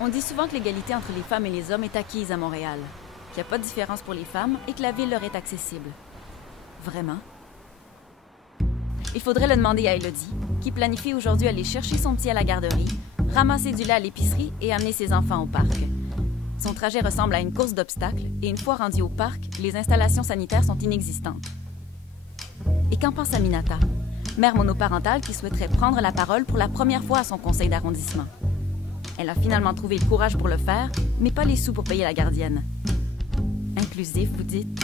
On dit souvent que l'égalité entre les femmes et les hommes est acquise à Montréal, qu'il n'y a pas de différence pour les femmes et que la ville leur est accessible. Vraiment? Il faudrait le demander à Élodie, qui planifie aujourd'hui aller chercher son petit à la garderie, ramasser du lait à l'épicerie et amener ses enfants au parc. Son trajet ressemble à une course d'obstacles et une fois rendu au parc, les installations sanitaires sont inexistantes. Et qu'en pense Aminata, mère monoparentale qui souhaiterait prendre la parole pour la première fois à son conseil d'arrondissement? Elle a finalement trouvé le courage pour le faire, mais pas les sous pour payer la gardienne. Inclusif, vous dites?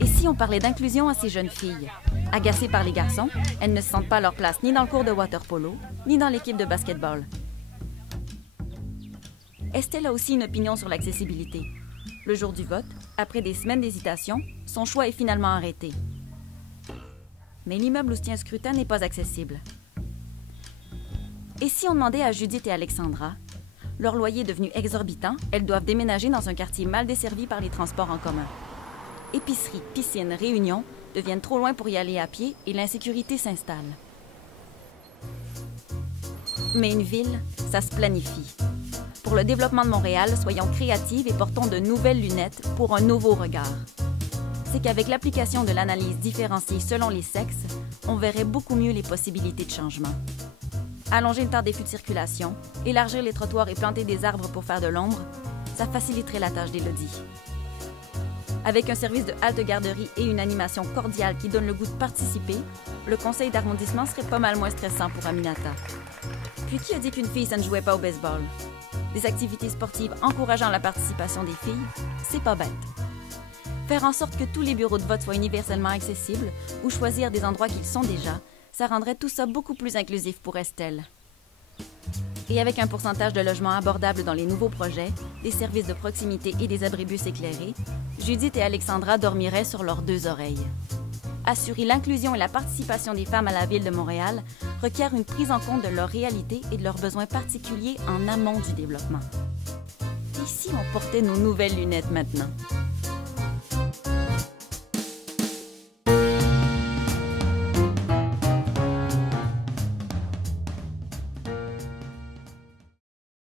Et si on parlait d'inclusion à ces jeunes filles? Agacées par les garçons, elles ne se sentent pas leur place ni dans le cours de water-polo, ni dans l'équipe de basketball. Estelle a aussi une opinion sur l'accessibilité. Le jour du vote, après des semaines d'hésitation, son choix est finalement arrêté. Mais l'immeuble où se tient le scrutin n'est pas accessible. Et si on demandait à Judith et Alexandra? Leur loyer est devenu exorbitant, elles doivent déménager dans un quartier mal desservi par les transports en commun. Épicerie, piscine, réunion deviennent trop loin pour y aller à pied et l'insécurité s'installe. Mais une ville, ça se planifie. Pour le développement de Montréal, soyons créatives et portons de nouvelles lunettes pour un nouveau regard. C'est qu'avec l'application de l'analyse différenciée selon les sexes, on verrait beaucoup mieux les possibilités de changement. Allonger le temps des flux de circulation, élargir les trottoirs et planter des arbres pour faire de l'ombre, ça faciliterait la tâche d'Élodie. Avec un service de halte-garderie et une animation cordiale qui donne le goût de participer, le conseil d'arrondissement serait pas mal moins stressant pour Aminata. Puis qui a dit qu'une fille, ça ne jouait pas au baseball? Des activités sportives encourageant la participation des filles, c'est pas bête. Faire en sorte que tous les bureaux de vote soient universellement accessibles ou choisir des endroits qu'ils sont déjà, ça rendrait tout ça beaucoup plus inclusif pour Estelle. Et avec un pourcentage de logements abordables dans les nouveaux projets, des services de proximité et des abribus éclairés, Judith et Alexandra dormiraient sur leurs deux oreilles. Assurer l'inclusion et la participation des femmes à la Ville de Montréal requiert une prise en compte de leur réalité et de leurs besoins particuliers en amont du développement. Et si on portait nos nouvelles lunettes maintenant?